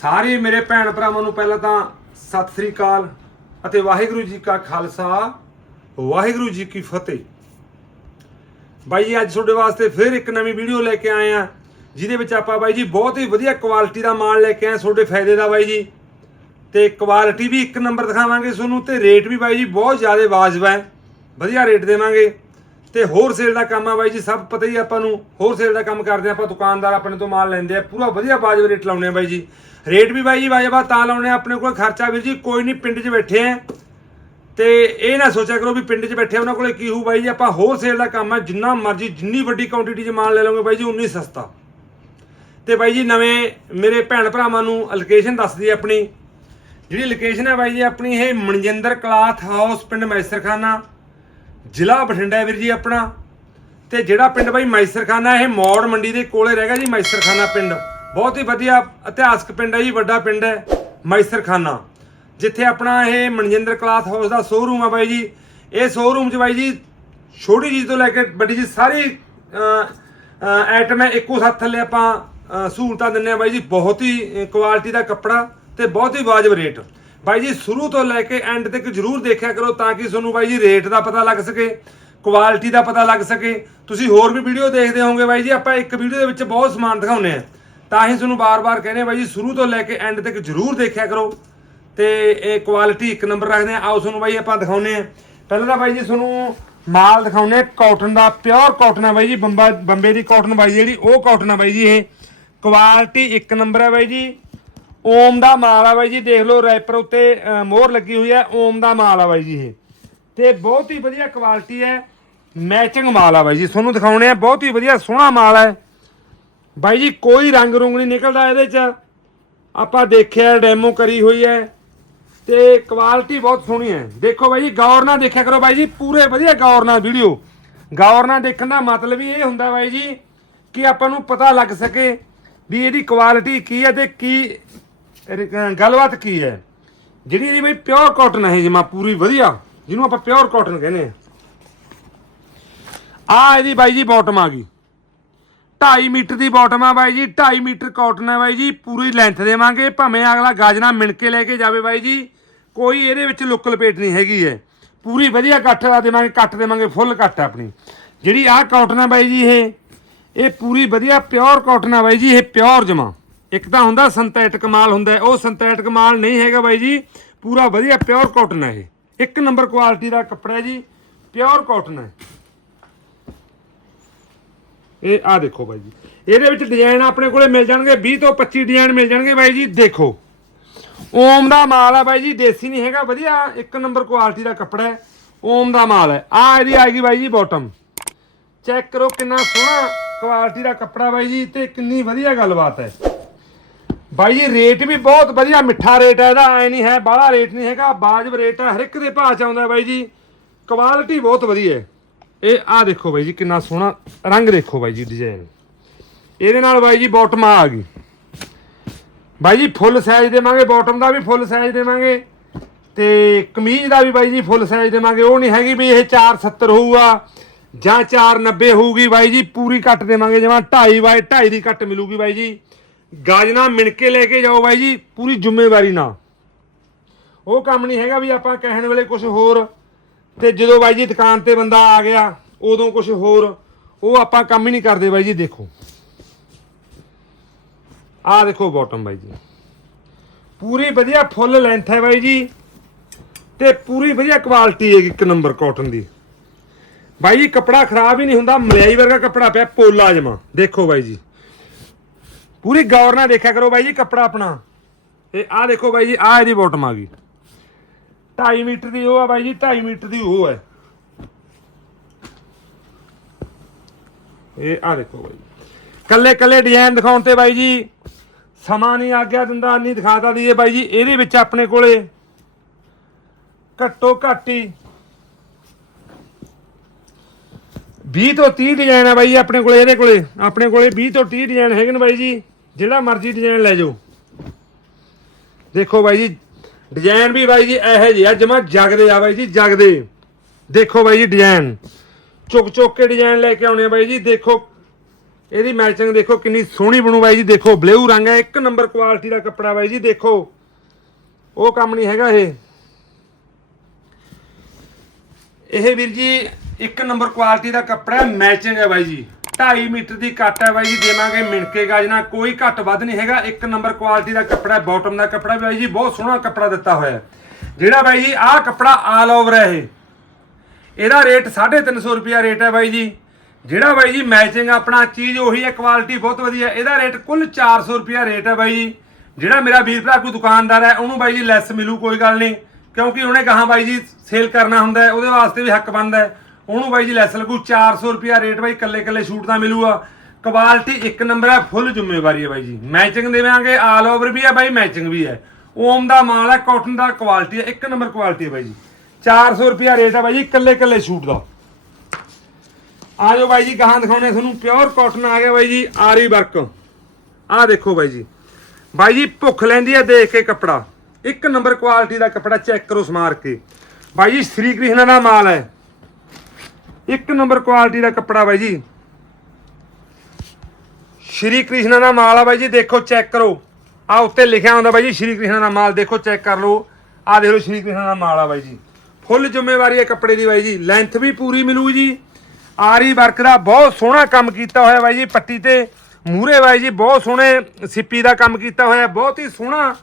ਸਾਰੇ ਮੇਰੇ ਭੈਣ ਭਰਾਵਾਂ ਨੂੰ ਪਹਿਲਾਂ ਤਾਂ ਸਤਿ ਸ੍ਰੀ ਅਕਾਲ ਅਤੇ ਵਾਹਿਗੁਰੂ ਜੀ ਕਾ ਖਾਲਸਾ, ਵਾਹਿਗੁਰੂ ਜੀ ਕੀ ਫਤਿਹ। ਬਾਈ ਜੀ, ਅੱਜ ਤੁਹਾਡੇ ਵਾਸਤੇ ਫਿਰ ਇੱਕ ਨਵੀਂ ਵੀਡੀਓ ਲੈ ਕੇ ਆਏ ਆ ਜਿਹਦੇ ਵਿੱਚ ਆਪਾਂ ਬਾਈ ਜੀ ਬਹੁਤ ਹੀ ਵਧੀਆ ਕੁਆਲਿਟੀ ਦਾ ਮਾਲ ਲੈ ਕੇ ਆਏ ਤੁਹਾਡੇ ਫਾਇਦੇ ਦਾ ਬਾਈ ਜੀ। ਤੇ ਕੁਆਲਿਟੀ ਵੀ ਇੱਕ ਨੰਬਰ ਦਿਖਾਵਾਂਗੇ ਤੁਹਾਨੂੰ ਤੇ ਰੇਟ ਵੀ ਬਾਈ ਜੀ ਬਹੁਤ ਜ਼ਿਆਦਾ ਵਾਜਬ ਹੈ। ਵਧੀਆ ਰੇਟ ਦੇਵਾਂਗੇ। ਤੇ ਹੋਰ ਸੇਲ ਦਾ ਕੰਮ ਆ ਬਾਈ ਜੀ, ਸਭ ਪਤਾ ਹੀ ਆਪਾਂ ਨੂੰ। ਹੋਰ ਸੇਲ ਦਾ ਕੰਮ ਕਰਦੇ ਆ, ਆਪਾਂ ਦੁਕਾਨਦਾਰ ਆਪਣੇ ਤੋਂ ਮਾਲ ਲੈਂਦੇ ਆ। ਪੂਰਾ ਵਧੀਆ ਵਾਜਬ ਰੇਟ ਲਾਉਣੇ ਆ ਬਾਈ ਜੀ। ਰੇਟ ਵੀ ਬਾਈ ਜੀ ਵਾਜਬਾ ਤਾਂ ਲਾਉਣੇ ਆ। ਆਪਣੇ ਕੋਲ ਖਰਚਾ ਵੀਰ ਜੀ, ਕੋਈ ਨਹੀਂ, ਪਿੰਡ 'ਚ ਬੈਠੇ ਆ। ਤੇ ਇਹ ਨਾ ਸੋਚਿਆ ਕਰੋ ਵੀ ਪਿੰਡ 'ਚ ਬੈਠੇ ਉਹਨਾਂ ਕੋਲੇ ਕੀ ਹੋਊ ਬਾਈ ਜੀ, ਆਪਾਂ ਹੋਰ ਸੇਲ ਦਾ ਕੰਮ ਆ, ਜਿੰਨਾ ਮਰਜ਼ੀ, ਜਿੰਨੀ ਵੱਡੀ ਕੁਆਂਟੀਟੀ 'ਚ ਮਾਲ ਲੈ ਲਓਗੇ ਬਾਈ ਜੀ, ਉਨੀ ਸਸਤਾ। ਤੇ ਬਾਈ ਜੀ, ਨਵੇਂ ਮੇਰੇ ਭੈਣ ਭਰਾਵਾਂ ਨੂੰ ਲੋਕੇਸ਼ਨ ਦੱਸਦੀ ਆਪਣੀ। ਜਿਹੜੀ ਲੋਕੇਸ਼ਨ ਹੈ ਬਾਈ ਜੀ, ਆਪਣੀ ਇਹ ਮਨਜਿੰਦਰ ਕਲਾਥ ਹਾਊਸ ਪਿੰਡ ਮੈਸਰਖਾਨਾ। ਜ਼ਿਲ੍ਹਾ ਬਠਿੰਡਾ ਵੀਰ ਜੀ ਆਪਣਾ। ਤੇ ਜਿਹੜਾ ਪਿੰਡ ਬਾਈ ਮੈਸਰਖਾਨਾ, ਇਹ ਮੌੜ ਮੰਡੀ ਦੇ ਕੋਲੇ ਰਹੇਗਾ ਜੀ ਮੈਸਰਖਾਨਾ ਪਿੰਡ। ਬਹੁਤ ਹੀ ਵਧੀਆ ਇਤਿਹਾਸਕ ਪਿੰਡ ਹੈ ਜੀ, ਵੱਡਾ ਪਿੰਡ ਹੈ ਮੈਸਰਖਾਨਾ। ਜਿੱਥੇ ਆਪਣਾ ਇਹ ਮਨਜਿੰਦਰ ਕਲਾਸ ਹਾਊਸ ਦਾ ਸ਼ੋਰੂਮ ਆ ਬਾਈ ਜੀ। ਇਹ ਸ਼ੋਰੂਮ 'ਚ ਬਾਈ ਜੀ ਛੋਟੀ ਚੀਜ਼ ਤੋਂ ਲੈ ਕੇ ਵੱਡੀ ਜੀ ਸਾਰੀ ਆਈਟਮ ਹੈ, ਇੱਕੋ ਸਾਥ ਥੱਲੇ ਆਪਾਂ ਸਹੂਲਤਾਂ ਦਿੰਨੇ ਆ ਬਾਈ ਜੀ। ਬਹੁਤ ਹੀ ਕੁਆਲਿਟੀ ਦਾ ਕੱਪੜਾ ਤੇ ਬਹੁਤ ਹੀ ਵਾਜਬ ਰੇਟ ਬਾਈ ਜੀ, ਸ਼ੁਰੂ ਤੋਂ ਲੈ ਕੇ ਐਂਡ ਤੱਕ ਜਰੂਰ ਦੇਖਿਆ ਕਰੋ ਤਾਂ ਕਿ ਤੁਹਾਨੂੰ ਬਾਈ ਜੀ ਰੇਟ ਦਾ ਪਤਾ ਲੱਗ ਸਕੇ ਕੁਆਲਿਟੀ ਦਾ ਪਤਾ ਲੱਗ ਸਕੇ। ਤੁਸੀਂ ਹੋਰ ਵੀ ਵੀਡੀਓ ਦੇਖਦੇ ਹੋਵੋਗੇ ਬਾਈ ਜੀ, ਆਪਾਂ ਇੱਕ ਵੀਡੀਓ ਦੇ ਵਿੱਚ ਬਹੁਤ ਸਮਾਨ ਦਿਖਾਉਂਦੇ ਆ ਤਾਂ ਹੀ ਤੁਹਾਨੂੰ ਬਾਰ-ਬਾਰ ਕਹਿੰਦੇ ਬਾਈ ਜੀ, ਸ਼ੁਰੂ ਤੋਂ ਲੈ ਕੇ ਐਂਡ ਤੱਕ ਜਰੂਰ ਦੇਖਿਆ ਕਰੋ। ਤੇ ਇਹ ਕੁਆਲਿਟੀ ਇੱਕ ਨੰਬਰ ਰੱਖਦੇ ਆ ਆਓ ਤੁਹਾਨੂੰ ਬਾਈ ਆਪਾਂ ਦਿਖਾਉਂਦੇ ਆ ਪਹਿਲਾਂ ਤਾਂ ਬਾਈ ਜੀ, ਤੁਹਾਨੂੰ ਮਾਲ ਦਿਖਾਉਂਦੇ ਆ ਕਾਟਨ ਦਾ ਪਿਓਰ ਕਾਟਨ ਆ ਬਾਈ ਜੀ, ਬੰਬਾ ਬੰਬੇ ਦੀ ਕਾਟਨ ਬਾਈ ਜਿਹੜੀ, ਉਹ ਕਾਟਨ ਆ ਬਾਈ ਜੀ ਇਹ। ਕੁਆਲਿਟੀ ਇੱਕ ਨੰਬਰ ਹੈ ਬਾਈ ਜੀ। ਓਮ ਦਾ ਮਾਲ ਆ ਬਾਈ ਜੀ, ਦੇਖ ਲਓ ਰੈਪਰ ਉੱਤੇ ਮੋਹਰ ਲੱਗੀ ਹੋਈ ਹੈ, ਓਮ ਦਾ ਮਾਲ ਆ ਬਾਈ ਜੀ ਇਹ। ਤੇ ਬਹੁਤ ਹੀ ਵਧੀਆ ਕੁਆਲਿਟੀ ਹੈ ਮੈਚਿੰਗ ਮਾਲ ਆ ਬਾਈ ਜੀ, ਤੁਹਾਨੂੰ ਦਿਖਾਉਣੇ ਆ, ਬਹੁਤ ਹੀ ਵਧੀਆ ਸੋਹਣਾ ਮਾਲ ਹੈ। ਬਾਈ ਜੀ, ਕੋਈ ਰੰਗ ਰੁੰਗ ਨਹੀਂ ਨਿਕਲਦਾ ਇਹਦੇ 'ਚ। ਆਪਾਂ ਦੇਖਿਆ ਡੈਮੋ ਕਰੀ ਹੋਈ ਹੈ। ਤੇ ਕੁਆਲਿਟੀ ਬਹੁਤ ਸੋਹਣੀ ਹੈ। ਦੇਖੋ ਬਾਈ ਜੀ, ਗੌਰ ਨਾਲ ਦੇਖਿਆ ਕਰੋ ਬਾਈ ਜੀ, ਪੂਰੇ ਵਧੀਆ ਗੌਰ ਨਾਲ ਵੀਡੀਓ ਗੌਰ ਨਾਲ ਦੇਖਣ ਦਾ ਮਤਲਬ ਹੀ ਇਹ ਹੁੰਦਾ ਬਾਈ ਜੀ, ਕਿ ਆਪਾਂ ਨੂੰ ਪਤਾ ਲੱਗ ਸਕੇ ਵੀ ਇਹਦੀ ਕੁਆਲਿਟੀ ਕੀ ਹੈ ਤੇ ਕੀ ਰ- ਗੱਲਬਾਤ ਕੀ ਹੈ? ਜਿਹੜੀ ਇਹਦੀ ਬਈ ਪਿਓਰ ਕਾਟਨ ਹੈ ਜਮਾ ਪੂਰੀ ਵਧੀਆ, ਜਿਹਨੂੰ ਆਪਾਂ ਪਿਓਰ ਕਾਟਨ ਕਹਿੰਦੇ ਆ ਆ ਇਹਦੀ ਬਾਈ ਜੀ ਬਾਟਮ ਆ ਗਈ। 2.5 ਮੀਟਰ ਦੀ ਬਾਟਮ ਆ ਬਾਈ ਜੀ 2.5 ਮੀਟਰ ਕਾਟਨ ਹੈ ਬਾਈ ਜੀ, ਪੂਰੀ ਲੈਂਥ ਦੇਵਾਂਗੇ, ਭਾਵੇਂ ਅਗਲਾ ਗਾਜਨਾ ਮਿਣ ਕੇ ਲੈ ਕੇ ਜਾਵੇ ਬਾਈ ਜੀ, ਕੋਈ ਇਹਦੇ ਵਿੱਚ ਲੁੱਕ ਲਪੇਟ ਨਹੀਂ ਹੈਗੀ ਹੈ। ਪੂਰੀ ਵਧੀਆ ਕੱਟ ਆ ਦੇਵਾਂਗੇ, ਕੱਟ ਦੇਵਾਂਗੇ ਫੁੱਲ ਕੱਟ ਆਪਣੀ। ਜਿਹੜੀ ਆਹ ਕਾਟਨ ਹੈ ਬਾਈ ਜੀ ਇਹ ਇਹ ਪੂਰੀ ਵਧੀਆ ਪਿਓਰ ਕਾਟਨ ਹੈ ਬਾਈ ਜੀ, ਇਹ ਪਿਓਰ ਜਮਾ। ਇੱਕ ਤਾਂ ਹੁੰਦਾ ਸਿੰਥੈਟਿਕ ਮਾਲ ਹੁੰਦਾ ਉਹ ਸਿੰਥੈਟਿਕ ਮਾਲ ਨਹੀਂ ਹੈਗਾ ਬਾਈ ਜੀ। ਪੂਰਾ ਵਧੀਆ ਪਿਓਰ ਕਾਟਨ ਹੈ ਇਹ। ਇੱਕ ਨੰਬਰ ਕੁਆਲਿਟੀ ਦਾ ਕੱਪੜਾ ਜੀ। ਪਿਓਰ ਕਾਟਨ ਹੈ। ਇਹ ਆ ਦੇਖੋ ਬਾਈ ਜੀ। ਇਹਦੇ ਵਿੱਚ ਡਿਜ਼ਾਈਨ ਆਪਣੇ ਕੋਲੇ ਮਿਲ ਜਾਣਗੇ। 20 ਤੋਂ 25 ਡਿਜ਼ਾਈਨ ਮਿਲ ਜਾਣਗੇ ਬਾਈ ਜੀ। ਦੇਖੋ। ਓਮ ਦਾ ਮਾਲ ਆ ਬਾਈ ਜੀ। ਦੇਸੀ ਨਹੀਂ ਹੈਗਾ। ਵਧੀਆ, ਇੱਕ ਨੰਬਰ ਕੁਆਲਿਟੀ ਦਾ ਕੱਪੜਾ ਹੈ। ਓਮ ਦਾ ਮਾਲ ਹੈ। ਆ ਇਹਦੀ ਆਏਗੀ ਬਾਈ ਜੀ ਬਾਟਮ ਚੈੱਕ ਕਰੋ ਕਿੰਨਾ ਸੋਹਣਾ ਕੁਆਲਿਟੀ ਦਾ ਕੱਪੜਾ ਬਾਈ ਜੀ। ਤੇ ਕਿੰਨੀ ਵਧੀਆ ਗੱਲਬਾਤ ਹੈ। ਬਾਈ ਜੀ ਰੇਟ ਵੀ ਬਹੁਤ ਵਧੀਆ, ਮਿੱਠਾ ਰੇਟ ਹੈ ਇਹਦਾ, ਐ ਨਹੀਂ ਹੈ, ਬਾਹਲਾ ਰੇਟ ਨਹੀਂ ਹੈਗਾ, ਬਾਜਬ ਰੇਟ ਹੈ ਹਰ ਇੱਕ ਦੇ ਭਾਅ ਚ ਆਉਂਦਾ ਬਾਈ ਜੀ। ਕੁਆਲਿਟੀ ਬਹੁਤ ਵਧੀਆ ਹੈ। ਇਹ ਆ ਦੇਖੋ ਬਾਈ ਜੀ, ਕਿੰਨਾ ਸੋਹਣਾ ਰੰਗ ਦੇਖੋ ਬਾਈ ਜੀ ਡਿਜ਼ਾਈਨ ਇਹਦੇ ਨਾਲ ਬਾਈ ਜੀ ਬਾਟਮ ਆ ਗਈ। ਬਾਈ ਜੀ ਫੁੱਲ ਸਾਈਜ਼ ਦੇਵਾਂਗੇ ਬਾਟਮ ਦਾ ਵੀ ਫੁੱਲ ਸਾਈਜ਼ ਦੇਵਾਂਗੇ ਤੇ ਕਮੀਜ਼ ਦਾ ਵੀ ਬਾਈ ਜੀ ਫੁੱਲ ਸਾਈਜ਼ ਦੇਵਾਂਗੇ। ਉਹ ਨਹੀਂ ਹੈਗੀ ਵੀ ਇਹ 470 ਹੋਊਗਾ ਜਾਂ 490 ਹੋਊਗੀ ਬਾਈ ਜੀ, ਪੂਰੀ ਕੱਟ ਦੇਵਾਂਗੇ ਜਿਵੇਂ 2.5 ਬਾਈ 2.5 ਦੀ ਕੱਟ ਮਿਲੂਗੀ ਬਾਈ ਜੀ। ਗਾਜਨਾ ਮਿਣਕੇ ਲੈ ਕੇ ਜਾਓ ਬਾਈ ਜੀ, ਪੂਰੀ ਜ਼ਿੰਮੇਵਾਰੀ ਨਾਲ। ਉਹ ਕੰਮ ਨਹੀਂ ਹੈਗਾ ਵੀ ਆਪਾਂ ਕਹਿਣ ਵੇਲੇ ਕੁਝ ਹੋਰ। ਤੇ ਜਦੋਂ ਬਾਈ ਜੀ ਦੁਕਾਨ ਤੇ ਬੰਦਾ ਆ ਗਿਆ, ਉਦੋਂ ਕੁਝ ਹੋਰ। ਉਹ ਆਪਾਂ ਕੰਮ ਹੀ ਨਹੀਂ ਕਰਦੇ ਬਾਈ ਜੀ, ਦੇਖੋ। ਆਹ ਦੇਖੋ ਬਾਟਮ ਬਾਈ ਜੀ। ਪੂਰੀ ਵਧੀਆ ਫੁੱਲ ਲੈਂਥ ਹੈ ਬਾਈ ਜੀ। ਤੇ ਪੂਰੀ ਵਧੀਆ ਕੁਆਲਿਟੀ ਹੈ ਇੱਕ ਨੰਬਰ ਕਾਟਨ ਦੀ। ਬਾਈ ਜੀ, ਕੱਪੜਾ ਖਰਾਬ ਹੀ ਨਹੀਂ ਹੁੰਦਾ ਮਲਿਆਈ ਵਰਗਾ ਕੱਪੜਾ ਪਿਆ, ਪੋਲਾ ਜਮਾ। ਦੇਖੋ ਬਾਈ ਜੀ। ਪੂਰੀ ਗੌਰ ਨਾਲ ਦੇਖਿਆ ਕਰੋ ਬਾਈ ਜੀ, ਕੱਪੜਾ ਆਪਣਾ। ਇਹ ਆਹ ਦੇਖੋ ਬਾਈ ਜੀ, ਆਹ ਇਹਦੀ ਬਾਟਮ ਆ ਗਈ। 2.5 ਮੀਟਰ ਦੀ ਉਹ ਆ ਬਾਈ ਜੀ 2.5 ਮੀਟਰ ਦੀ ਉਹ ਹੈ। ਇਹ ਆਹ ਦੇਖੋ ਬਾਈ ਕੱਲੇ ਕੱਲੇ ਡਿਜ਼ਾਈਨ ਦਿਖਾਉਣ ਤੇ ਬਾਈ ਜੀ, ਸਮਾਂ ਨਹੀਂ ਆਗਿਆ ਦਿੰਦਾ, ਨਹੀਂ ਦਿਖਾਤਾ ਦਈਏ ਬਾਈ ਜੀ, ਇਹਦੇ ਵਿੱਚ ਆਪਣੇ ਕੋਲੇ ਘੱਟੋ ਘੱਟ ਹੀ 20 ਤੋਂ 30 ਡਿਜ਼ਾਈਨ ਆ ਬਾਈ ਜੀ ਆਪਣੇ ਕੋਲੇ, ਇਹਦੇ ਕੋਲੇ। ਆਪਣੇ ਕੋਲੇ 20 ਤੋਂ 30 ਡਿਜ਼ਾਈਨ ਹੈਗੇ ਨੇ ਬਾਈ ਜੀ। ਜਿਹੜਾ ਮਰਜ਼ੀ ਡਿਜ਼ਾਈਨ ਲੈ ਜਾਓ। ਦੇਖੋ ਬਾਈ ਜੀ ਡਿਜ਼ਾਈਨ ਵੀ ਬਾਈ ਜੀ ਇਹੋ ਜਿਹੇ ਆ, ਜਮਾ ਜਗਦੇ ਆ ਬਾਈ ਜੀ, ਜਗਦੇ। ਦੇਖੋ ਬਾਈ ਜੀ ਡਿਜ਼ਾਈਨ ਚੁੱਕ ਚੁੱਕ ਕੇ ਡਿਜ਼ਾਈਨ ਲੈ ਕੇ ਆਉਣੇ ਆ ਬਾਈ ਜੀ, ਦੇਖੋ। ਇਹਦੀ ਮੈਚਿੰਗ ਦੇਖੋ ਕਿੰਨੀ ਸੋਹਣੀ ਬਣੂ ਬਾਈ ਜੀ, ਦੇਖੋ ਬਲੂ ਰੰਗ ਹੈ ਇੱਕ ਨੰਬਰ ਕੁਆਲਿਟੀ ਦਾ ਕੱਪੜਾ ਬਾਈ ਜੀ, ਦੇਖੋ। ਉਹ ਕੰਮ ਨਹੀਂ ਹੈਗਾ ਇਹ। ਇਹ ਵੀਰ ਜੀ, ਇੱਕ ਨੰਬਰ ਕੁਆਲਿਟੀ ਦਾ ਕੱਪੜਾ ਮੈਚਿੰਗ ਹੈ ਬਾਈ ਜੀ। 2.5 ਮੀਟਰ ਦੀ ਕੱਟ ਹੈ ਬਾਈ ਜੀ, ਦੇਵਾਂਗੇ ਮਿਣਕੇ ਗਾਜ ਨਾਲ। ਕੋਈ ਘੱਟ ਵੱਧ ਨਹੀਂ ਹੈਗਾ। ਇੱਕ ਨੰਬਰ ਕੁਆਲਿਟੀ ਦਾ ਕੱਪੜਾ ਬਾਟਮ ਦਾ ਕੱਪੜਾ ਬਾਈ ਜੀ, ਬਹੁਤ ਸੋਹਣਾ ਕੱਪੜਾ ਦਿੱਤਾ ਹੋਇਆ ਹੈ। ਜਿਹੜਾ ਬਾਈ ਜੀ, ਆਹ ਕੱਪੜਾ ਆਲ ਓਵਰ ਹੈ ਇਹ। ਇਹਦਾ ਰੇਟ 350 ਰੁਪਿਆ ਰੇਟ ਹੈ ਬਾਈ ਜੀ। ਜਿਹੜਾ ਬਾਈ ਜੀ ਮੈਚਿੰਗ ਆਪਣਾ ਚੀਜ਼ ਉਹੀ ਹੈ ਕੁਆਲਿਟੀ ਬਹੁਤ ਵਧੀਆ। ਇਹਦਾ ਰੇਟ ਕੁੱਲ 400 ਰੁਪਿਆ ਰੇਟ ਹੈ ਬਾਈ ਜੀ। ਜਿਹੜਾ ਮੇਰਾ ਵੀਰ ਭਰਾ ਕੋਈ ਦੁਕਾਨਦਾਰ ਹੈ, ਉਹਨੂੰ ਬਾਈ ਜੀ ਲੈਸ ਮਿਲੂ, ਕੋਈ ਗੱਲ ਨਹੀਂ। ਕਿਉਂਕਿ ਉਹਨੇ ਕਹਾ ਬਾਈ ਜੀ ਸੇਲ ਕਰਨਾ ਹੁੰਦਾ ਉਹਦੇ ਵਾਸਤੇ ਵੀ ਹੱਕ ਬਣਦਾ ਹੈ। ਉਹਨੂੰ ਬਾਈ ਜੀ ਲੈਸ ਲੱਗੂ 400 ਰੁਪਿਆ ਰੇਟ ਬਾਈ ਕੱਲੇ ਕੱਲੇ ਸ਼ੂਟ ਦਾ ਮਿਲੂਗਾ। ਕੁਆਲਿਟੀ ਇੱਕ ਨੰਬਰ ਹੈ ਫੁੱਲ ਜ਼ਿੰਮੇਵਾਰੀ ਹੈ ਬਾਈ ਜੀ। ਮੈਚਿੰਗ ਦੇਵਾਂਗੇ ਆਲ ਓਵਰ ਵੀ ਹੈ ਬਾਈ ਮੈਚਿੰਗ ਵੀ ਹੈ। ਓਮ ਦਾ ਮਾਲ ਹੈ ਕਾਟਨ ਦਾ ਕੁਆਲਿਟੀ ਹੈ, ਇੱਕ ਨੰਬਰ ਕੁਆਲਿਟੀ ਹੈ ਬਾਈ ਜੀ। 400 ਰੁਪਿਆ ਰੇਟ ਹੈ ਬਾਈ ਜੀ ਕੱਲੇ ਕੱਲੇ ਸ਼ੂਟ ਦਾ। ਆ ਜਾਓ ਬਾਈ ਜੀ, ਗਾਹਾਂ ਦਿਖਾਉਣੇ ਤੁਹਾਨੂੰ ਪਿਓਰ ਕਾਟਨ ਆ ਗਿਆ ਬਾਈ ਜੀ, ਆਰੀ ਵਰਕ ਆਹ ਦੇਖੋ ਬਾਈ ਜੀ। ਬਾਈ ਜੀ, ਭੁੱਖ ਲੈਂਦੀ ਹੈ, ਦੇਖ ਕੇ ਕੱਪੜਾ। ਇੱਕ ਨੰਬਰ ਕੁਆਲਿਟੀ ਦਾ ਕੱਪੜਾ ਚੈੱਕ ਕਰੋ ਸਮਾਰ ਕੇ। ਬਾਈ ਜੀ, ਸ੍ਰੀ ਕ੍ਰਿਸ਼ਨ ਦਾ ਮਾਲ ਹੈ। ਇੱਕ ਨੰਬਰ ਕੁਆਲਿਟੀ ਦਾ ਕੱਪੜਾ ਬਾਈ ਜੀ। ਸ਼੍ਰੀ ਕ੍ਰਿਸ਼ਨਾ ਦਾ ਮਾਲ ਆ ਬਾਈ ਜੀ ਦੇਖੋ ਚੈੱਕ ਕਰੋ। ਆ ਉੱਤੇ ਲਿਖਿਆ ਹੁੰਦਾ ਬਾਈ ਜੀ ਸ਼੍ਰੀ ਕ੍ਰਿਸ਼ਨਾ ਦਾ ਮਾਲ ਦੇਖੋ ਚੈੱਕ ਕਰ ਲਓ। ਆ ਦੇਖ ਲਓ ਸ਼੍ਰੀ ਕ੍ਰਿਸ਼ਨਾ ਦਾ ਮਾਲ ਆ ਬਾਈ ਜੀ। ਫੁੱਲ ਜ਼ਿੰਮੇਵਾਰੀ ਹੈ ਕੱਪੜੇ ਦੀ ਬਾਈ ਜੀ ਲੈਂਥ ਵੀ ਪੂਰੀ ਮਿਲੂ ਜੀ। ਆਰੀ ਵਰਕ ਦਾ ਬਹੁਤ ਸੋਹਣਾ ਕੰਮ ਕੀਤਾ ਹੋਇਆ ਬਾਈ ਜੀ ਪੱਟੀ ਤੇ। ਮੂਰੇ ਬਾਈ ਜੀ ਬਹੁਤ ਸੋਹਣੇ ਸਿੱਪੀ ਦਾ ਕੰਮ ਕੀਤਾ ਹੋਇਆ ਬਹੁਤ ਹੀ ਸੋਹਣਾ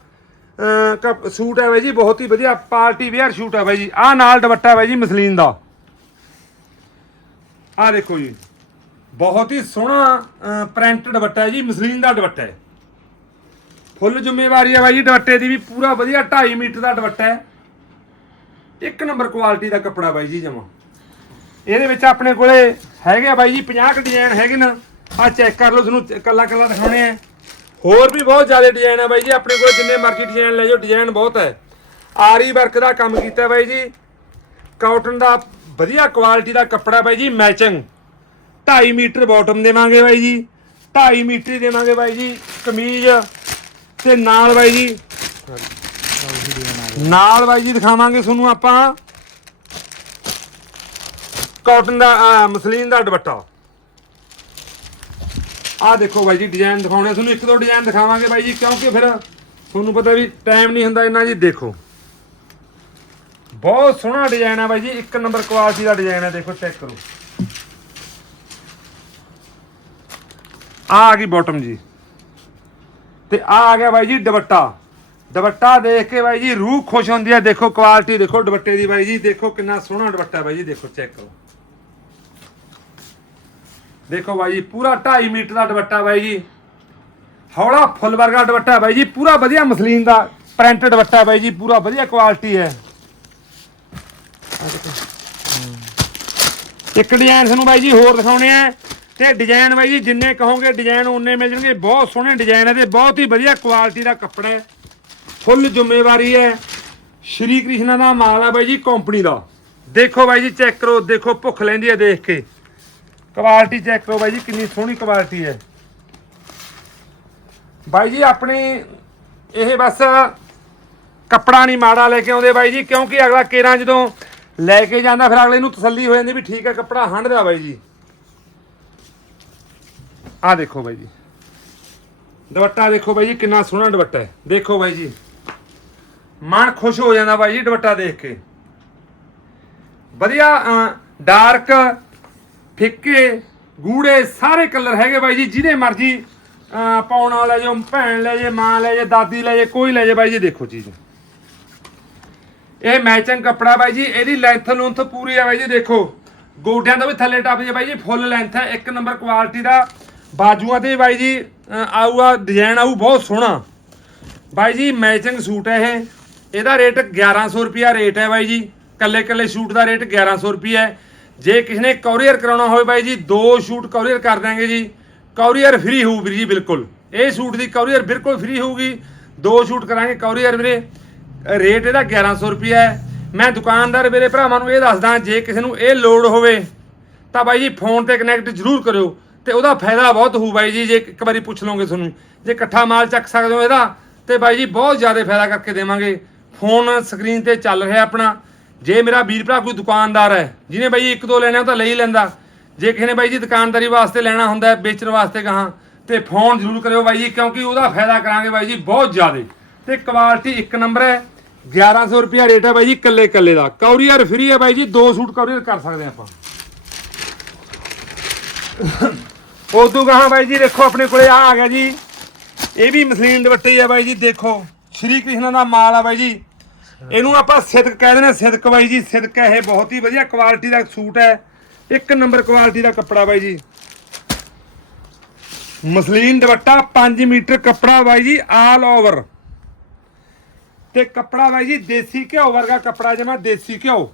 ਅਹ, ਸੂਟ ਹੈ ਬਾਈ ਜੀ ਬਹੁਤ ਹੀ ਵਧੀਆ ਪਾਰਟੀ ਵੇਅਰ ਸੂਟ ਹੈ ਬਾਈ ਜੀ। ਆਹ ਨਾਲ ਦੁਪੱਟਾ ਬਾਈ ਜੀ ਮਸਲੀਨ ਦਾ। ਆਹ ਦੇਖੋ ਜੀ। ਬਹੁਤ ਹੀ ਸੋਹਣਾ ਪ੍ਰਿੰਟ ਦੁਪੱਟਾ ਹੈ ਜੀ, ਮਸਲੀਨ ਦਾ ਦੁਪੱਟਾ ਹੈ। ਫੁੱਲ ਜ਼ਿੰਮੇਵਾਰੀ ਹੈ ਬਾਈ ਜੀ, ਦੁਪੱਟੇ ਦੀ ਵੀ ਪੂਰਾ ਵਧੀਆ 2.5 ਮੀਟਰ ਦਾ ਦੁਪੱਟਾ ਹੈ। ਇੱਕ ਨੰਬਰ ਕੁਆਲਿਟੀ ਦਾ ਕੱਪੜਾ ਬਾਈ ਜੀ ਜਮਾ। ਇਹਦੇ ਵਿੱਚ ਆਪਣੇ ਕੋਲੇ ਹੈਗੇ ਆ ਬਾਈ ਜੀ 50 ਕੁ ਡਿਜ਼ਾਈਨ ਹੈਗੇ ਨਾ। ਆ ਚੈੱਕ ਕਰ ਲਓ, ਤੁਹਾਨੂੰ ਕੱਲਾ ਕੱਲਾ ਦਿਖਾਉਣੇ ਆ। ਹੋਰ ਵੀ ਬਹੁਤ ਜ਼ਿਆਦਾ ਡਿਜ਼ਾਈਨ ਆ ਬਾਈ ਜੀ, ਆਪਣੇ ਕੋਲ ਜਿੰਨੇ ਮਰਜ਼ੀ ਡਿਜ਼ਾਈਨ ਲੈ ਜਾਓ ਡਿਜ਼ਾਈਨ ਬਹੁਤ ਹੈ। ਆਰੀ ਵਰਕ ਦਾ ਕੰਮ ਕੀਤਾ ਬਾਈ ਜੀ। ਕਾਟਨ ਦਾ ਵਧੀਆ ਕੁਆਲਿਟੀ ਦਾ ਕੱਪੜਾ ਬਾਈ ਜੀ ਮੈਚਿੰਗ 2.5 ਮੀਟਰ ਬਾਟਮ ਦੇਵਾਂਗੇ ਬਾਈ ਜੀ। 2.5 ਮੀਟਰ ਦੇਵਾਂਗੇ ਬਾਈ ਜੀ, ਕਮੀਜ਼। ਤੇ ਨਾਲ ਬਾਈ ਜੀ, ਨਾਲ ਬਾਈ ਜੀ ਦਿਖਾਵਾਂਗੇ ਤੁਹਾਨੂੰ ਆਪਾਂ। ਕਾਟਨ ਦਾ ਮਸਲੀਨ ਦਾ ਦੁਪੱਟਾ। ਆਹ ਦੇਖੋ ਬਾਈ ਜੀ ਡਿਜ਼ਾਈਨ ਦਿਖਾਉਣੇ ਤੁਹਾਨੂੰ ਇੱਕ ਦੋ ਡਿਜ਼ਾਈਨ ਦਿਖਾਵਾਂਗੇ ਬਾਈ ਜੀ, ਕਿਉਂਕਿ ਫਿਰ ਤੁਹਾਨੂੰ ਪਤਾ ਵੀ ਟਾਈਮ ਨਹੀਂ ਹੁੰਦਾ ਇੰਨਾ ਜੀ, ਦੇਖੋ। ਬਹੁਤ ਸੋਹਣਾ ਡਿਜ਼ਾਈਨ ਹੈ ਬਾਈ ਜੀ, ਇੱਕ ਨੰਬਰ ਕੁਆਲਿਟੀ ਦਾ ਡਿਜ਼ਾਈਨ ਹੈ ਦੇਖੋ ਚੈੱਕ ਕਰੋ। ਆ ਆ ਗਈ ਬਾਟਮ ਜੀ। ਤੇ ਆ ਆ ਗਿਆ ਬਾਈ ਜੀ ਦੁਪੱਟਾ। ਦੁਪੱਟਾ ਦੇਖ ਕੇ ਬਾਈ ਜੀ ਰੂਹ ਖੁਸ਼ ਹੁੰਦੀ ਹੈ ਦੇਖੋ ਕੁਆਲਿਟੀ ਦੇਖੋ ਦੁਪੱਟੇ ਦੀ ਬਾਈ ਜੀ, ਦੇਖੋ ਕਿੰਨਾ ਸੋਹਣਾ ਦੁਪੱਟਾ ਬਾਈ ਜੀ, ਦੇਖੋ ਚੈੱਕ ਕਰੋ। ਦੇਖੋ ਬਾਈ ਜੀ, ਪੂਰਾ 2.5 ਮੀਟਰ ਦਾ ਦੁਪੱਟਾ ਬਾਈ ਜੀ। ਹੌਲਾ ਫੁੱਲ ਵਰਗਾ ਦੁਪੱਟਾ ਬਾਈ ਜੀ, ਪੂਰਾ ਵਧੀਆ ਮਸਲੀਨ ਦਾ ਪ੍ਰਿੰਟ ਦੁਪੱਟਾ ਬਾਈ ਜੀ, ਪੂਰਾ ਵਧੀਆ ਕੁਆਲਿਟੀ ਹੈ। ਇੱਕ ਡਿਜ਼ਾਈਨ ਤੁਹਾਨੂੰ ਬਾਈ ਜੀ ਹੋਰ ਦਿਖਾਉਣੇ ਆ। ਤੇ ਡਿਜ਼ਾਈਨ ਬਾਈ ਜੀ ਜਿੰਨੇ ਕਹੋਗੇ ਡਿਜ਼ਾਈਨ ਉਨੇ ਮਿਲ ਜਾਣਗੇ। ਬਹੁਤ ਸੋਹਣੇ ਡਿਜ਼ਾਈਨ ਹੈ ਤੇ ਬਹੁਤ ਹੀ ਵਧੀਆ ਕੁਆਲਿਟੀ ਦਾ ਕੱਪੜਾ ਹੈ। ਫੁੱਲ ਜ਼ਿੰਮੇਵਾਰੀ ਹੈ। ਸ਼੍ਰੀ ਕ੍ਰਿਸ਼ਨਾ ਦਾ ਮਾਲ ਹੈ ਬਾਈ ਜੀ ਕੰਪਨੀ ਦਾ। ਦੇਖੋ ਬਾਈ ਜੀ ਚੈੱਕ ਕਰੋ, ਦੇਖੋ ਭੁੱਖ ਲੈਂਦੀ ਹੈ ਦੇਖ ਕੇ। ਕੁਆਲਿਟੀ ਚੈੱਕ ਕਰੋ ਬਾਈ ਜੀ, ਕਿੰਨੀ ਸੋਹਣੀ ਕੁਆਲਿਟੀ ਹੈ। ਬਾਈ ਜੀ ਆਪਣੇ ਇਹ ਬਸ ਕੱਪੜਾ ਨਹੀਂ ਮਾੜਾ ਲੈ ਕੇ ਆਉਂਦੇ ਬਾਈ ਜੀ, ਕਿਉਂਕਿ ਅਗਲਾ ਕੇਰਾਂ ਜਦੋਂ ਲੈ ਕੇ ਜਾਂਦਾ ਫਿਰ ਅਗਲੇ ਨੂੰ ਤਸੱਲੀ ਹੋ ਜਾਂਦੀ ਵੀ ਠੀਕ ਹੈ ਕੱਪੜਾ ਹੰਢਦਾ ਬਾਈ ਜੀ। ਆਹ ਦੇਖੋ ਬਾਈ ਜੀ। ਦੁਪੱਟਾ ਦੇਖੋ ਬਾਈ ਜੀ ਕਿੰਨਾ ਸੋਹਣਾ ਦੁਪੱਟਾ ਹੈ। ਦੇਖੋ ਬਾਈ ਜੀ। ਮਨ ਖੁਸ਼ ਹੋ ਜਾਂਦਾ ਬਾਈ ਜੀ ਦੁਪੱਟਾ ਦੇਖ ਕੇ। ਵਧੀਆ ਡਾਰਕ ਫਿੱਕੇ ਗੂੜੇ ਸਾਰੇ ਕਲਰ ਹੈਗੇ ਬਾਈ ਜੀ ਜਿਹਦੇ ਮਰਜ਼ੀ ਅਹ, ਪਾਉਣ ਵਾਲਾ ਜੋ ਭੈਣ ਲੈ ਜੇ ਮਾਂ ਲੈ ਜੇ ਦਾਦੀ ਲੈ ਜੇ ਕੋਈ ਲੈ ਜੇ ਬਾਈ ਜੀ ਦੇਖੋ ਚੀਜ਼। ਇਹ ਮੈਚਿੰਗ ਕੱਪੜਾ ਬਾਈ ਜੀ, ਇਹਦੀ ਲੈਂਥ ਲੂੰਥ ਪੂਰੀ ਆ ਬਾਈ ਜੀ, ਦੇਖੋ। ਗੋਡਿਆਂ ਤੋਂ ਵੀ ਥੱਲੇ ਟੱਪ ਜੇ ਬਾਈ ਜੀ ਫੁੱਲ ਲੈਂਥ ਹੈ, ਇੱਕ ਨੰਬਰ ਕੁਆਲਿਟੀ ਦਾ। ਬਾਜੂਆਂ ਤੇ ਬਾਈ ਜੀ ਆਊਗਾ ਡਿਜ਼ਾਈਨ ਆਊ, ਬਹੁਤ ਸੋਹਣਾ। ਬਾਈ ਜੀ ਮੈਚਿੰਗ ਸੂਟ ਹੈ ਇਹ। ਇਹਦਾ ਰੇਟ 1100 ਰੁਪਿਆ ਰੇਟ ਹੈ ਬਾਈ ਜੀ। ਕੱਲੇ ਕੱਲੇ ਸੂਟ ਦਾ ਰੇਟ 1100 ਰੁਪਿਆ ਹੈ। ਜੇ ਕਿਸੇ ਨੇ ਕੋਰੀਅਰ ਕਰਾਉਣਾ ਹੋਵੇ ਬਾਈ ਜੀ, ਦੋ ਸੂਟ ਕੋਰੀਅਰ ਕਰ ਦਾਂਗੇ ਜੀ। ਕੋਰੀਅਰ ਫ੍ਰੀ ਹੋਊ ਵੀਰ ਜੀ, ਬਿਲਕੁਲ। ਇਹ ਸੂਟ ਦੀ ਕੋਰੀਅਰ ਬਿਲਕੁਲ ਫ੍ਰੀ ਹੋਊਗੀ। ਦੋ ਸੂਟ ਕਰਾਂਗੇ ਕੋਰੀਅਰ ਵੀਰੇ। ਰੇਟ ਇਹਦਾ 1100 ਰੁਪਿਆ ਹੈ। ਮੈਂ ਦੁਕਾਨਦਾਰ ਮੇਰੇ ਭਰਾਵਾਂ ਨੂੰ ਇਹ ਦੱਸਦਾ, ਜੇ ਕਿਸੇ ਨੂੰ ਇਹ ਲੋੜ ਹੋਵੇ, ਤਾਂ ਬਾਈ ਜੀ ਫੋਨ ਤੇ ਕਨੈਕਟ ਜ਼ਰੂਰ ਕਰਿਓ। ਤੇ ਉਹਦਾ ਫਾਇਦਾ ਬਹੁਤ ਹੋਊ ਬਾਈ ਜੀ, ਜੇ ਇੱਕ ਵਾਰੀ ਪੁੱਛ ਲਓਗੇ ਤੁਹਾਨੂੰ। ਜੇ ਇਕੱਠਾ ਮਾਲ ਚੱਕ ਸਕਦੇ ਹੋ ਇਹਦਾ, ਤੇ ਬਾਈ ਜੀ ਬਹੁਤ ਜ਼ਿਆਦਾ ਫਾਇਦਾ ਕਰਕੇ ਦੇਵਾਂਗੇ। ਫੋਨ ਸਕਰੀਨ ਤੇ ਚੱਲ ਰਿਹਾ ਆਪਣਾ। ਜੇ ਮੇਰਾ ਵੀਰ ਭਰਾ ਕੋਈ ਦੁਕਾਨਦਾਰ ਹੈ, ਜਿਹਨੇ ਬਾਈ ਇੱਕ ਦੋ ਲੈਣਾ ਉਹ ਤਾਂ ਲੈ ਹੀ ਲੈਂਦਾ। ਜੇ ਕਿਸੇ ਨੇ ਬਾਈ ਜੀ ਦੁਕਾਨਦਾਰੀ ਵਾਸਤੇ ਲੈਣਾ ਹੁੰਦਾ ਹੈ, ਵੇਚਣ ਵਾਸਤੇ ਕਹਾਂ, ਤੇ ਫੋਨ ਜ਼ਰੂਰ ਕਰਿਓ ਬਾਈ ਜੀ, ਕਿਉਂਕਿ ਉਹਦਾ ਫਾਇਦਾ ਕਰਾਂਗੇ ਬਾਈ ਜੀ ਬਹੁਤ ਜ਼ਿਆਦਾ। ਤੇ ਕੁਆਲਿਟੀ ਇੱਕ ਨੰਬਰ ਹੈ। 1100 ਰੁਪਿਆ ਰੇਟ ਹੈ ਬਾਈ ਜੀ ਕੱਲੇ ਕੱਲੇ ਦਾ। ਕੌਰੀਅਰ ਫ੍ਰੀ ਹੈ ਬਾਈ ਜੀ, ਦੋ ਸੂਟ ਕੌਰੀਅਰ ਕਰ ਸਕਦੇ ਆਪਾਂ। ਉਦੋਂ ਕਹਾਂ ਬਾਈ ਜੀ, ਦੇਖੋ ਆਪਣੇ ਕੋਲੇ ਆ ਆ ਗਿਆ ਜੀ। ਇਹ ਵੀ ਮਸਲੀਨ ਦੁਪੱਟੇ ਹੀ ਆ ਬਾਈ ਜੀ, ਦੇਖੋ। ਸ਼੍ਰੀ ਕ੍ਰਿਸ਼ਨ ਦਾ ਮਾਲ ਆ ਬਾਈ ਜੀ। ਇਹਨੂੰ ਆਪਾਂ ਸਿਦਕ ਕਹਿੰਦੇ ਨੇ, ਸਿਦਕ ਬਾਈ ਜੀ। ਸਿਦਕ ਹੈ, ਇਹ ਬਹੁਤ ਹੀ ਵਧੀਆ ਕੁਆਲਿਟੀ ਦਾ ਸੂਟ ਹੈ। ਇੱਕ ਨੰਬਰ ਕੁਆਲਿਟੀ ਦਾ ਕੱਪੜਾ ਬਾਈ ਜੀ। ਮਸਲੀਨ ਦੁਪੱਟਾ 5 ਮੀਟਰ ਕੱਪੜਾ ਬਾਈ ਜੀ ਆਲ ਓਵਰ ਤੇ ਕੱਪੜਾ ਬਾਈ ਜੀ, ਦੇਸੀ ਘਿਓ ਵਰਗਾ ਕੱਪੜਾ ਜਮਾ ਦੇਸੀ ਘਿਓ।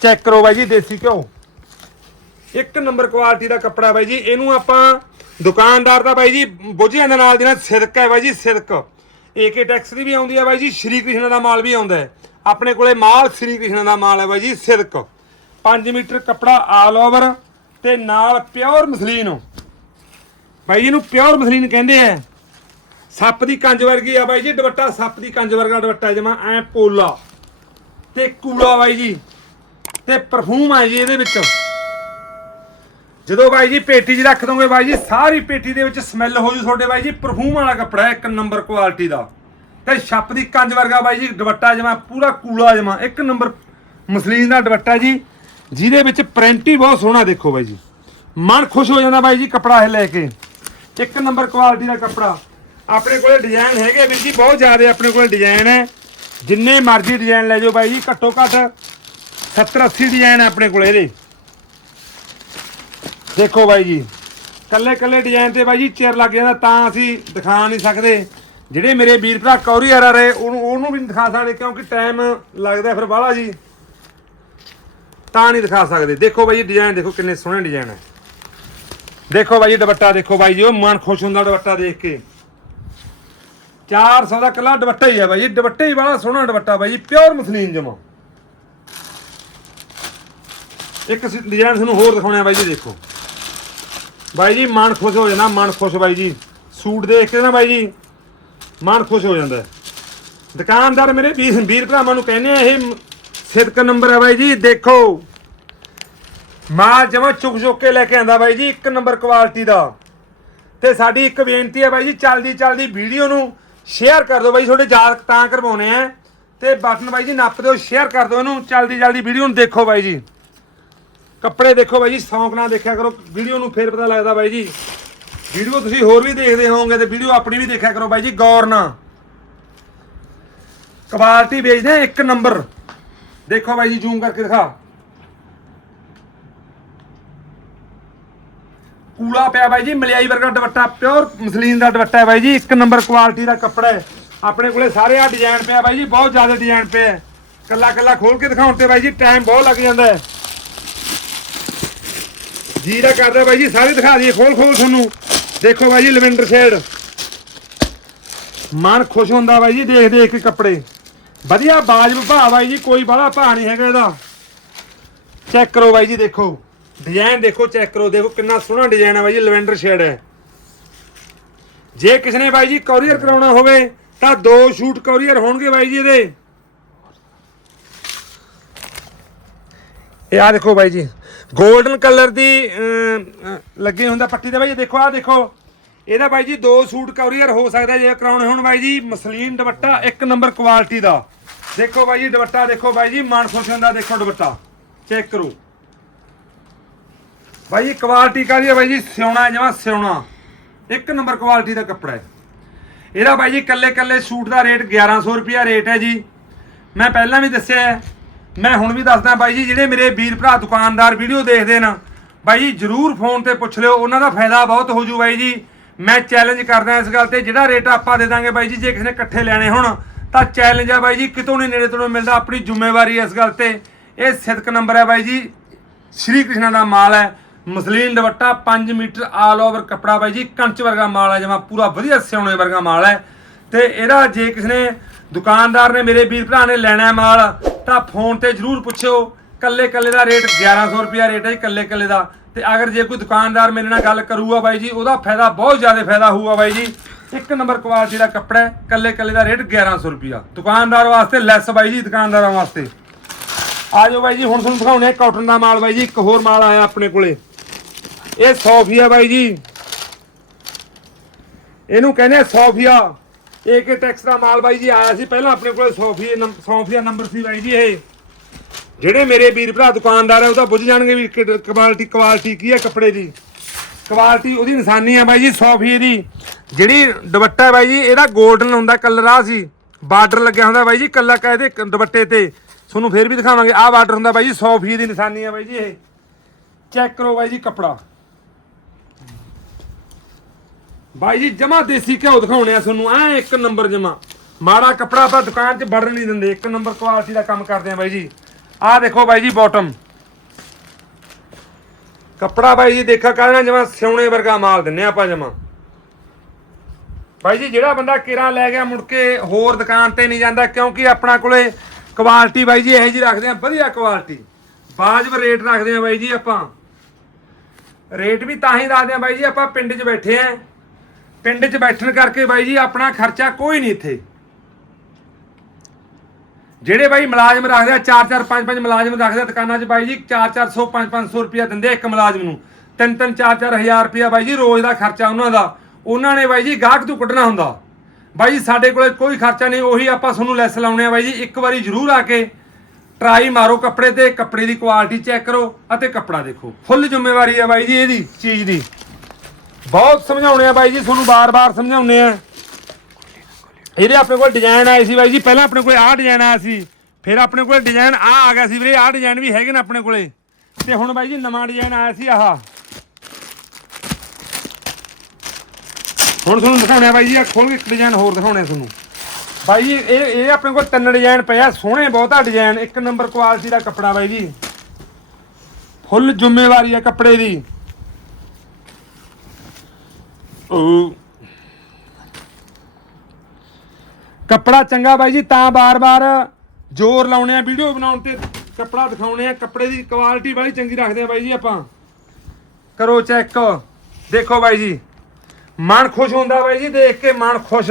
ਚੈੱਕ ਕਰੋ ਬਾਈ ਜੀ, ਦੇਸੀ ਘਿਓ। ਇੱਕ ਨੰਬਰ ਕੁਆਲਿਟੀ ਦਾ ਕੱਪੜਾ ਬਾਈ ਜੀ, ਇਹਨੂੰ ਆਪਾਂ ਦੁਕਾਨਦਾਰ ਦਾ ਬਾਈ ਜੀ, ਬੁੱਝਿਆਂ ਦੇ ਨਾਲ ਜਿਹੜਾ ਸਿਰਕ ਹੈ ਬਾਈ ਜੀ, ਸਿਰਕ। ਏਕੇ ਟੈਕਸ ਦੀ ਵੀ ਆਉਂਦੀ ਹੈ ਬਾਈ ਜੀ, ਸ਼੍ਰੀ ਕ੍ਰਿਸ਼ਨ ਦਾ ਮਾਲ ਵੀ ਆਉਂਦਾ ਹੈ। ਆਪਣੇ ਕੋਲੇ ਮਾਲ ਸ਼੍ਰੀ ਕ੍ਰਿਸ਼ਨ ਦਾ ਮਾਲ ਹੈ ਬਾਈ ਜੀ, ਸਿਰਕ। 5 ਮੀਟਰ ਕੱਪੜਾ ਆਲ ਓਵਰ ਤੇ ਨਾਲ ਪਿਓਰ ਮਸਲੀਨ ਬਾਈ ਜੀ ਇਹਨੂੰ ਪਿਓਰ ਮਸਲੀਨ ਕਹਿੰਦੇ ਆ ਸੱਪ ਦੀ ਕੰਜ ਵਰਗੀ ਆ ਬਾਈ ਜੀ, ਦੁਪੱਟਾ ਸੱਪ ਦੀ ਕੰਜ ਵਰਗਾ ਦੁਪੱਟਾ ਜਮਾ, ਐ ਪੋਲਾ। ਤੇ ਕੂਲਾ ਬਾਈ ਜੀ, ਤੇ ਪਰਫਿਊਮ ਆ ਜੀ ਇਹਦੇ ਵਿੱਚ। ਜਦੋਂ ਬਾਈ ਜੀ ਪੇਟੀ 'ਚ ਰੱਖ ਦੋਗੇ ਬਾਈ ਜੀ, ਸਾਰੀ ਪੇਟੀ ਦੇ ਵਿੱਚ ਸਮੈਲ ਹੋ ਜੂ ਤੁਹਾਡੇ ਬਾਈ ਜੀ ਪਰਫਿਊਮ ਵਾਲਾ ਕੱਪੜਾ ਇੱਕ ਨੰਬਰ ਕੁਆਲਿਟੀ ਦਾ। ਤੇ ਛੱਪ ਦੀ ਕੰਜ ਵਰਗਾ ਬਾਈ ਜੀ, ਦੁਪੱਟਾ ਜਮਾ, ਪੂਰਾ ਕੂਲਾ ਜਮਾ, ਇੱਕ ਨੰਬਰ ਮਸਲੀਨ ਦਾ ਦੁਪੱਟਾ ਜੀ, ਜਿਹਦੇ ਵਿੱਚ ਪ੍ਰਿੰਟ ਹੀ ਬਹੁਤ ਸੋਹਣਾ ਦੇਖੋ ਬਾਈ ਜੀ। ਮਨ ਖੁਸ਼ ਹੋ ਜਾਂਦਾ ਬਾਈ ਜੀ ਕੱਪੜਾ ਇਹ ਲੈ ਕੇ। ਇੱਕ ਨੰਬਰ ਕੁਆਲਿਟੀ ਦਾ ਕੱਪੜਾ। ਆਪਣੇ ਕੋਲੇ ਡਿਜ਼ਾਈਨ ਹੈਗੇ ਵੀਰ ਜੀ, ਬਹੁਤ ਜ਼ਿਆਦਾ ਆਪਣੇ ਕੋਲੇ ਡਿਜ਼ਾਈਨ ਹੈ। ਜਿੰਨੇ ਮਰਜ਼ੀ ਡਿਜ਼ਾਈਨ ਲੈ ਜਾਓ ਬਾਈ ਜੀ, ਘੱਟੋ ਘੱਟ 70 80 ਡਿਜ਼ਾਈਨ ਹੈ ਆਪਣੇ ਕੋਲੇ ਇਹਦੇ। ਦੇਖੋ ਬਾਈ ਜੀ, ਕੱਲੇ ਕੱਲੇ ਡਿਜ਼ਾਈਨ ਤੇ ਬਾਈ ਜੀ ਚਿਰ ਲੱਗ ਜਾਂਦਾ, ਤਾਂ ਅਸੀਂ ਦਿਖਾ ਨਹੀਂ ਸਕਦੇ। ਜਿਹੜੇ ਮੇਰੇ ਵੀਰ ਭਰਾ ਕੌਰੀਅਰ ਆ ਰਹੇ ਉਹਨੂੰ ਉਹਨੂੰ ਵੀ ਨਹੀਂ ਦਿਖਾ ਸਕਦੇ, ਕਿਉਂਕਿ ਟਾਈਮ ਲੱਗਦਾ ਫਿਰ ਬਾਹਲਾ ਜੀ। ਤਾਂ ਨਹੀਂ ਦਿਖਾ ਸਕਦੇ। ਦੇਖੋ ਬਾਈ ਜੀ ਡਿਜ਼ਾਈਨ ਦੇਖੋ ਕਿੰਨੇ ਸੋਹਣੇ ਡਿਜ਼ਾਈਨ ਹੈ। ਦੇਖੋ ਬਾਈ ਜੀ, ਦੁਪੱਟਾ ਦੇਖੋ ਬਾਈ ਜੀ, ਉਹ ਮਨ ਖੁਸ਼ ਹੁੰਦਾ ਦੁਪੱਟਾ ਦੇਖ ਕੇ। 400 ਦਾ ਕੱਲਾ ਦੁਪੱਟਾ ਹੀ ਹੈ ਬਾਈ ਜੀ ਦੁਪੱਟੇ ਹੀ ਬੜਾ ਸੋਹਣਾ ਦੁਪੱਟਾ ਬਾਈ ਜੀ ਪਿਓਰ ਮਸਲੀਨ ਜਮਾ। ਇੱਕ ਡਿਜ਼ਾਈਨ ਤੁਹਾਨੂੰ ਹੋਰ ਦਿਖਾਉਣਾ ਬਾਈ ਜੀ, ਦੇਖੋ। ਬਾਈ ਜੀ, ਮਨ ਖੁਸ਼ ਹੋ ਜਾਂਦਾ, ਮਨ ਖੁਸ਼ ਬਾਈ ਜੀ। ਸੂਟ ਦੇਖ ਕੇ ਨਾ ਬਾਈ ਜੀ, ਮਨ ਖੁਸ਼ ਹੋ ਜਾਂਦਾ। ਦੁਕਾਨਦਾਰ ਮੇਰੇ ਵੀਰ ਵੀਰ ਭਰਾਵਾਂ ਨੂੰ ਕਹਿੰਦੇ ਆ, ਇਹ ਸਿਦਕ ਨੰਬਰ ਹੈ ਬਾਈ ਜੀ, ਦੇਖੋ। ਮਾਲ ਜਮਾ ਚੁੱਕ ਚੁੱਕ ਕੇ ਲੈ ਕੇ ਆਂਦਾ ਬਾਈ ਜੀ, ਇੱਕ ਨੰਬਰ ਕੁਆਲਿਟੀ ਦਾ। ਤੇ ਸਾਡੀ ਇੱਕ ਬੇਨਤੀ ਹੈ ਬਾਈ ਜੀ, ਚੱਲਦੀ ਚੱਲਦੀ ਵੀਡੀਓ ਨੂੰ ਸ਼ੇਅਰ ਕਰ ਦਿਓ ਬਾਈ, ਤੁਹਾਡੇ ਯਾਦ ਤਾਂ ਕਰਵਾਉਣੇ ਆ। ਤੇ ਬਟਨ ਬਾਈ ਜੀ, ਨੱਪ ਦਿਓ ਸ਼ੇਅਰ ਕਰ ਦਿਓ ਇਹਨੂੰ। ਚੱਲਦੀ ਚੱਲਦੀ ਵੀਡੀਓ ਨੂੰ ਦੇਖੋ ਬਾਈ ਜੀ। ਕੱਪੜੇ ਦੇਖੋ ਬਾਈ ਜੀ, ਸ਼ੌਂਕ ਨਾਲ ਦੇਖਿਆ ਕਰੋ। ਵੀਡੀਓ ਨੂੰ ਫੇਰ ਪਤਾ ਲੱਗਦਾ ਬਾਈ ਜੀ। ਵੀਡੀਓ ਤੁਸੀਂ ਹੋਰ ਵੀ ਦੇਖਦੇ ਹੋਵੋਗੇ ਤੇ ਵੀਡੀਓ ਆਪਣੀ ਵੀ ਦੇਖਿਆ ਕਰੋ ਬਾਈ ਜੀ, ਗੌਰ ਨਾਲ। ਕੁਆਲਿਟੀ ਵੇਚਦੇ ਆ ਇੱਕ ਨੰਬਰ ਦੇਖੋ ਬਾਈ ਜੀ ਜ਼ੂਮ ਕਰਕੇ ਦਿਖਾ। ਕੂੜਾ ਪਿਆ ਬਾਈ ਜੀ, ਮਲਿਆਈ ਵਰਗਾ ਦੁਪੱਟਾ ਪਿਓਰ ਮਸਲੀਨ ਦਾ ਦੁਪੱਟਾ ਹੈ ਬਾਈ ਜੀ, ਇੱਕ ਨੰਬਰ ਕੁਆਲਿਟੀ ਦਾ ਕੱਪੜਾ ਹੈ। ਆਪਣੇ ਕੋਲੇ ਸਾਰੇ ਆ ਡਿਜ਼ਾਈਨ ਪਿਆ ਬਾਈ ਜੀ, ਬਹੁਤ ਜ਼ਿਆਦਾ ਡਿਜ਼ਾਈਨ ਪਿਆ ਹੈ। ਕੱਲਾ ਕੱਲਾ ਖੋਲ ਕੇ ਦਿਖਾਉਣ ਤੇ ਬਾਈ ਜੀ ਟਾਈਮ ਬਹੁਤ ਲੱਗ ਜਾਂਦਾ ਹੈ। ਜੀ ਦਾ ਕਰਦਾ ਬਾਈ ਜੀ, ਸਾਰੇ ਦਿਖਾ ਦਈਏ, ਖੋਲ ਖੋਲ ਤੁਹਾਨੂੰ। ਦੇਖੋ ਬਾਈ ਜੀ ਲਵੈਂਡਰ ਸ਼ੇਡ ਮਨ ਖੁਸ਼ ਹੁੰਦਾ ਬਾਈ ਜੀ, ਦੇਖ ਦੇਖ ਕੇ ਕੱਪੜੇ। ਵਧੀਆ ਬਾਜਬ ਭਾਅ ਬਾਈ ਜੀ, ਕੋਈ ਬੜਾ ਭਾਅ ਨਹੀਂ ਹੈਗਾ ਇਹਦਾ। ਚੈੱਕ ਕਰੋ ਬਾਈ ਜੀ, ਦੇਖੋ। ਡਿਜ਼ਾਈਨ ਦੇਖੋ ਚੈੱਕ ਕਰੋ, ਦੇਖੋ ਕਿੰਨਾ ਸੋਹਣਾ ਡਿਜ਼ਾਈਨ ਹੈ ਬਾਈ ਜੀ ਲਵੈਂਡਰ ਸ਼ੇਡ ਹੈ। ਜੇ ਕਿਸੇ ਨੇ ਬਾਈ ਜੀ ਕੋਰੀਅਰ ਕਰਾਉਣਾ ਹੋਵੇ, ਤਾਂ ਦੋ ਸ਼ੂਟ ਕੋਰੀਅਰ ਹੋਣਗੇ ਬਾਈ ਜੀ ਇਹਦੇ। ਇਹ ਆ ਦੇਖੋ ਬਾਈ ਜੀ 골ਡਨ ਕਲਰ ਦੀ ਲੱਗੇ ਹੁੰਦਾ ਪੱਟੀ ਤੇ ਬਾਈ ਇਹ ਦੇਖੋ ਆ ਦੇਖੋ। ਇਹਦਾ ਬਾਈ ਜੀ ਦੋ ਸੂਟ ਕੋਰੀਅਰ ਹੋ ਸਕਦਾ ਜੇ ਕਰਾਉਣੇ ਹੋਣ ਬਾਈ ਜੀ, ਮਸਲੀਨ ਦੁਪੱਟਾ ਇੱਕ ਨੰਬਰ ਕੁਆਲਿਟੀ ਦਾ। ਦੇਖੋ ਬਾਈ ਜੀ, ਦੁਪੱਟਾ ਦੇਖੋ ਬਾਈ ਜੀ ਮਨ ਖੁਸ਼ ਹੁੰਦਾ ਦੇਖੋ ਦੁਪੱਟਾ। ਚੈੱਕ ਕਰੋ। ਬਾਈ ਜੀ ਕੁਆਲਿਟੀ ਕਾਹਦੀ ਹੈ ਬਾਈ ਜੀ? ਸਿਉਣਾ ਜਮਾ ਸਿਉਣਾ। ਇੱਕ ਨੰਬਰ ਕੁਆਲਿਟੀ ਦਾ ਕੱਪੜਾ ਹੈ। ਇਹਦਾ ਬਾਈ ਜੀ ਕੱਲੇ ਕੱਲੇ ਸੂਟ ਦਾ ਰੇਟ 1100 ਰੁਪਿਆ ਰੇਟ ਹੈ ਜੀ। ਮੈਂ ਪਹਿਲਾਂ ਵੀ ਦੱਸਿਆ ਮੈਂ ਹੁਣ ਵੀ ਦੱਸਦਾ ਬਾਈ ਜੀ, ਜਿਹੜੇ ਮੇਰੇ ਵੀਰ ਭਰਾ ਦੁਕਾਨਦਾਰ ਵੀਡੀਓ ਦੇਖਦੇ ਨੇ, ਬਾਈ ਜੀ, ਜਰੂਰ ਫੋਨ ਤੇ ਪੁੱਛ ਲਿਓ। ਉਹਨਾਂ ਦਾ ਫਾਇਦਾ ਬਹੁਤ ਹੋ ਜੂ ਬਾਈ ਜੀ। ਮੈਂ ਚੈਲੰਜ ਕਰਦਾ ਇਸ ਗੱਲ ਤੇ, ਜਿਹੜਾ ਰੇਟ ਆਪਾਂ ਦੇ ਦਾਂਗੇ ਬਾਈ ਜੀ, ਜੇ ਕਿਸੇ ਨੇ ਇਕੱਠੇ ਲੈਣੇ ਹੋਣ, ਤਾਂ ਚੈਲੰਜ ਆ ਬਾਈ ਜੀ, ਕਿਤੋਂ ਨਹੀਂ ਨੇੜੇ ਤੋਂ ਮਿਲਦਾ, ਆਪਣੀ ਜ਼ਿੰਮੇਵਾਰੀ ਇਸ ਗੱਲ ਤੇ। ਇਹ ਸਿਦਕ ਨੰਬਰ ਹੈ ਬਾਈ ਜੀ। ਸ਼੍ਰੀ ਕ੍ਰਿਸ਼ਨ ਦਾ ਮਾਲ ਹੈ। ਮਸਲੀਨ ਦੁਪੱਟਾ 5 ਮੀਟਰ ਆਲ ਓਵਰ ਕੱਪੜਾ ਬਾਈ ਜੀ, ਕੰਚ ਵਰਗਾ ਮਾਲ ਹੈ, ਜਮਾ ਪੂਰਾ ਵਧੀਆ ਸਿਉਣੇ ਵਰਗਾ ਮਾਲ ਹੈ। ਤੇ ਇਹਦਾ ਜੇ ਕਿਸੇ ਨੇ ਦੁਕਾਨਦਾਰ ਨੇ, ਮੇਰੇ ਵੀਰ ਭਰਾ ਨੇ ਲੈਣਾ ਮਾਲ, ਤਾਂ ਫੋਨ ਤੇ ਜਰੂਰ ਪੁੱਛਿਓ। ਕੱਲੇ ਕੱਲੇ ਦਾ ਰੇਟ 1100 ਰੁਪਿਆ ਰੇਟ ਹੈ ਜੀ, ਕੱਲੇ ਕੱਲੇ ਦਾ। ਤੇ ਅਗਰ ਜੇ ਕੋਈ ਦੁਕਾਨਦਾਰ ਮੇਰੇ ਨਾਲ ਗੱਲ ਕਰੂਗਾ ਬਾਈ ਜੀ, ਉਹਦਾ ਫਾਇਦਾ ਬਹੁਤ ਜ਼ਿਆਦਾ ਫਾਇਦਾ ਹੋਊਗਾ ਬਾਈ ਜੀ। ਇੱਕ ਨੰਬਰ ਕੁਆਲਿਟੀ ਦਾ ਕੱਪੜਾ ਹੈ, ਕੱਲੇ ਕੱਲੇ ਦਾ ਰੇਟ 1100 ਰੁਪਿਆ ਦੁਕਾਨਦਾਰ ਵਾਸਤੇ ਲੈਸ ਬਾਈ ਜੀ, ਦੁਕਾਨਦਾਰਾਂ ਵਾਸਤੇ। ਆ ਜਾਓ ਬਾਈ ਜੀ, ਹੁਣ ਤੁਹਾਨੂੰ ਦਿਖਾਉਣੇ ਆ ਕਾਟਨ ਦਾ ਮਾਲ ਬਾਈ ਜੀ, ਇੱਕ ਹੋਰ ਮਾਲ ਆਇਆ ਆਪਣੇ ਕੋਲੇ। ਇਹ ਸੌਫੀਆ ਬਾਈ ਜੀ। ਇਹਨੂੰ ਕਹਿੰਦੇ ਆ ਸੌਫੀਆ। ਏਕੇ ਟੈਕਸ ਦਾ ਮਾਲ ਬਾਈ ਜੀ ਆਇਆ ਸੀ, ਪਹਿਲਾਂ ਆਪਣੇ ਕੋਲ ਸੌਫੀਆ ਸੌਫੀਆ ਨੰਬਰ ਸੀ ਬਾਈ ਜੀ ਇਹ। ਜਿਹੜੇ ਮੇਰੇ ਵੀਰ ਭਰਾ ਦੁਕਾਨਦਾਰ ਹੈ ਉਹ ਤਾਂ ਬੁੱਝ ਜਾਣਗੇ ਵੀ ਕੁਆਲਿਟੀ ਕੁਆਲਿਟੀ ਕੀ ਹੈ ਕੱਪੜੇ ਦੀ। ਕੁਆਲਿਟੀ ਉਹਦੀ ਨਿਸ਼ਾਨੀ ਹੈ ਬਾਈ ਜੀ, ਸੌਫੀਏ ਦੀ। ਜਿਹੜੀ ਦੁਪੱਟਾ ਹੈ ਬਾਈ ਜੀ, ਇਹਦਾ 골ਡਨ ਹੁੰਦਾ ਕਲਰ ਆ ਸੀ। ਬਾਰਡਰ ਲੱਗਿਆ ਹੁੰਦਾ ਬਾਈ ਜੀ ਕੱਲਾ ਕਾ ਇਹਦੇ ਦੁਪੱਟੇ ਤੇ। ਤੁਹਾਨੂੰ ਫੇਰ ਵੀ ਦਿਖਾਵਾਂਗੇ, ਆਹ ਬਾਰਡਰ ਹੁੰਦਾ ਬਾਈ ਜੀ, ਸੌਫੀਏ ਦੀ ਨਿਸ਼ਾਨੀ ਹੈ ਬਾਈ ਜੀ ਇਹ। ਚੈੱਕ ਕਰੋ ਬਾਈ ਜੀ ਕੱਪੜਾ। ਬਾਈ ਜੀ, ਜਮਾ ਦੇਸੀ ਘਿਓ ਦਿਖਾਉਣੇ ਆ ਤੁਹਾਨੂੰ, ਐ ਇੱਕ ਨੰਬਰ ਜਮਾ। ਮਾੜਾ ਕੱਪੜਾ ਆਪਾਂ ਦੁਕਾਨ 'ਚ ਵੜਨ ਨਹੀਂ ਦਿੰਦੇ, ਇੱਕ ਨੰਬਰ ਕੁਆਲਿਟੀ ਦਾ ਕੰਮ ਕਰਦੇ ਆ ਬਾਈ ਜੀ। ਆਹ ਦੇਖੋ ਬਾਈ ਜੀ ਬਾਟਮ ਕੱਪੜਾ ਬਾਈ ਜੀ, ਦੇਖਾ ਕਰਨਾ ਜਮਾ ਸਿਉਣੇ ਵਰਗਾ ਮਾਲ ਦਿੰਨੇ ਆਪਾਂ ਜਮਾ। ਬਾਈ ਜੀ, ਜਿਹੜਾ ਬੰਦਾ ਕਿਰਾ ਲੈ ਗਿਆ, ਮੁੜ ਕੇ ਹੋਰ ਦੁਕਾਨ ਤੇ ਨਹੀਂ ਜਾਂਦਾ, ਕਿਉਂਕਿ ਆਪਣਾ ਕੋਲੇ ਕੁਆਲਿਟੀ ਬਾਈ ਜੀ, ਇਹੋ ਜੀ ਰੱਖਦੇ ਆ, ਵਧੀਆ ਕੁਆਲਿਟੀ ਬਾਜਬ ਰੇਟ ਰੱਖਦੇ ਆ ਬਾਈ ਜੀ ਆਪਾਂ। ਰੇਟ ਵੀ ਤਾਂ ਹੀ ਦੱਸਦੇ ਆ ਬਾਈ ਜੀ, ਆਪਾਂ ਪਿੰਡ 'ਚ ਬੈਠੇ ਆ। ਪਿੰਡ 'ਚ ਬੈਠਣ ਕਰਕੇ ਬਾਈ ਜੀ ਆਪਣਾ ਖਰਚਾ ਕੋਈ ਨਹੀਂ ਇੱਥੇ। ਜਿਹੜੇ ਬਾਈ ਮੁਲਾਜ਼ਮ ਰੱਖਦੇ ਆ 4-4 5-5 ਮੁਲਾਜ਼ਮ ਰੱਖਦੇ ਆ ਦੁਕਾਨਾਂ 'ਚ ਬਾਈ ਜੀ 4-400 5-500 ਰੁਪਇਆ ਦਿੰਦੇ ਆ ਇੱਕ ਮੁਲਾਜ਼ਮ ਨੂੰ। 3-3 4-4 ਹਜ਼ਾਰ ਰੁਪਇਆ ਬਾਈ ਜੀ ਰੋਜ਼ ਦਾ ਖਰਚਾ ਉਹਨਾਂ ਦਾ। ਉਹਨਾਂ ਨੇ ਬਾਈ ਜੀ ਗਾਹਕ ਤੋਂ ਕੱਢਣਾ ਹੁੰਦਾ। ਬਾਈ ਜੀ ਸਾਡੇ ਕੋਲੇ ਕੋਈ ਖਰਚਾ ਨਹੀਂ, ਉਹੀ ਆਪਾਂ ਤੁਹਾਨੂੰ ਲੈਸ ਲਾਉਣੇ ਆ ਬਾਈ ਜੀ। ਇੱਕ ਵਾਰੀ ਜ਼ਰੂਰ ਆ ਕੇ ਟਰਾਈ ਮਾਰੋ ਕੱਪੜੇ ਤੇ, ਕੱਪੜੇ ਦੀ ਕੁਆਲਿਟੀ ਚੈੱਕ ਕਰੋ ਅਤੇ ਕੱਪੜਾ ਦੇਖੋ। ਫੁੱਲ ਜ਼ਿੰਮੇਵਾਰੀ ਆ ਬਾਈ ਜੀ ਇਹਦੀ, ਚੀਜ਼ ਦੀ। ਬਹੁਤ ਸਮਝਾਉਣੇ ਆ ਬਾਈ ਜੀ, ਤੁਹਾਨੂੰ ਬਾਰ-ਬਾਰ ਸਮਝਾਉਣੇ ਆ। ਇਹਦੇ ਆਪਣੇ ਕੋਲ ਡਿਜ਼ਾਈਨ ਆਏ ਸੀ ਬਾਈ ਜੀ, ਪਹਿਲਾਂ ਆਪਣੇ ਕੋਲ ਆਹ ਡਿਜ਼ਾਈਨ ਆਇਆ ਸੀ, ਫਿਰ ਆਪਣੇ ਕੋਲ ਡਿਜ਼ਾਈਨ ਆ ਆ ਗਿਆ ਸੀ ਵੀਰੇ, ਆਹ ਡਿਜ਼ਾਈਨ ਵੀ ਹੈਗੇ ਨੇ ਆਪਣੇ ਕੋਲੇ। ਤੇ ਹੁਣ ਬਾਈ ਜੀ, ਨਵਾਂ ਡਿਜ਼ਾਈਨ ਆਇਆ ਸੀ ਆਹ। ਹੁਣ ਤੁਹਾਨੂੰ ਦਿਖਾਉਣੇ ਆ ਬਾਈ ਜੀ ਆ ਖੋਲ ਕੇ ਇੱਕ ਡਿਜ਼ਾਈਨ ਹੋਰ ਦਿਖਾਉਣੇ ਆ ਤੁਹਾਨੂੰ। ਬਾਈ ਜੀ, ਇਹ ਇਹ ਆਪਣੇ ਕੋਲ ਤਿੰਨ ਡਿਜ਼ਾਈਨ ਪਏ ਆ, ਸੋਹਣੇ ਬਹੁਤਾ ਡਿਜ਼ਾਈਨ ਇੱਕ ਨੰਬਰ ਕੁਆਲਿਟੀ ਦਾ ਕੱਪੜਾ ਬਾਈ ਜੀ। ਫੁੱਲ ਜ਼ਿੰਮੇਵਾਰੀ ਆ ਕੱਪੜੇ ਦੀ। ਉਹ ਕੱਪੜਾ ਚੰਗਾ ਬਾਈ ਜੀ, ਤਾਂ ਬਾਰ-ਬਾਰ ਜ਼ੋਰ ਲਾਉਣੇ ਆ ਵੀਡੀਓ ਬਣਾਉਣ ਤੇ ਕੱਪੜਾ ਦਿਖਾਉਣੇ ਆ। ਕੱਪੜੇ ਦੀ ਕੁਆਲਿਟੀ ਬੜੀ ਚੰਗੀ ਰੱਖਦੇ ਆ ਬਾਈ ਜੀ ਆਪਾਂ। ਕਰੋ ਚੈੱਕ ਦੇਖੋ ਬਾਈ ਜੀ, ਮਨ ਖੁਸ਼ ਹੁੰਦਾ ਬਾਈ ਜੀ, ਦੇਖ ਕੇ ਮਨ ਖੁਸ਼।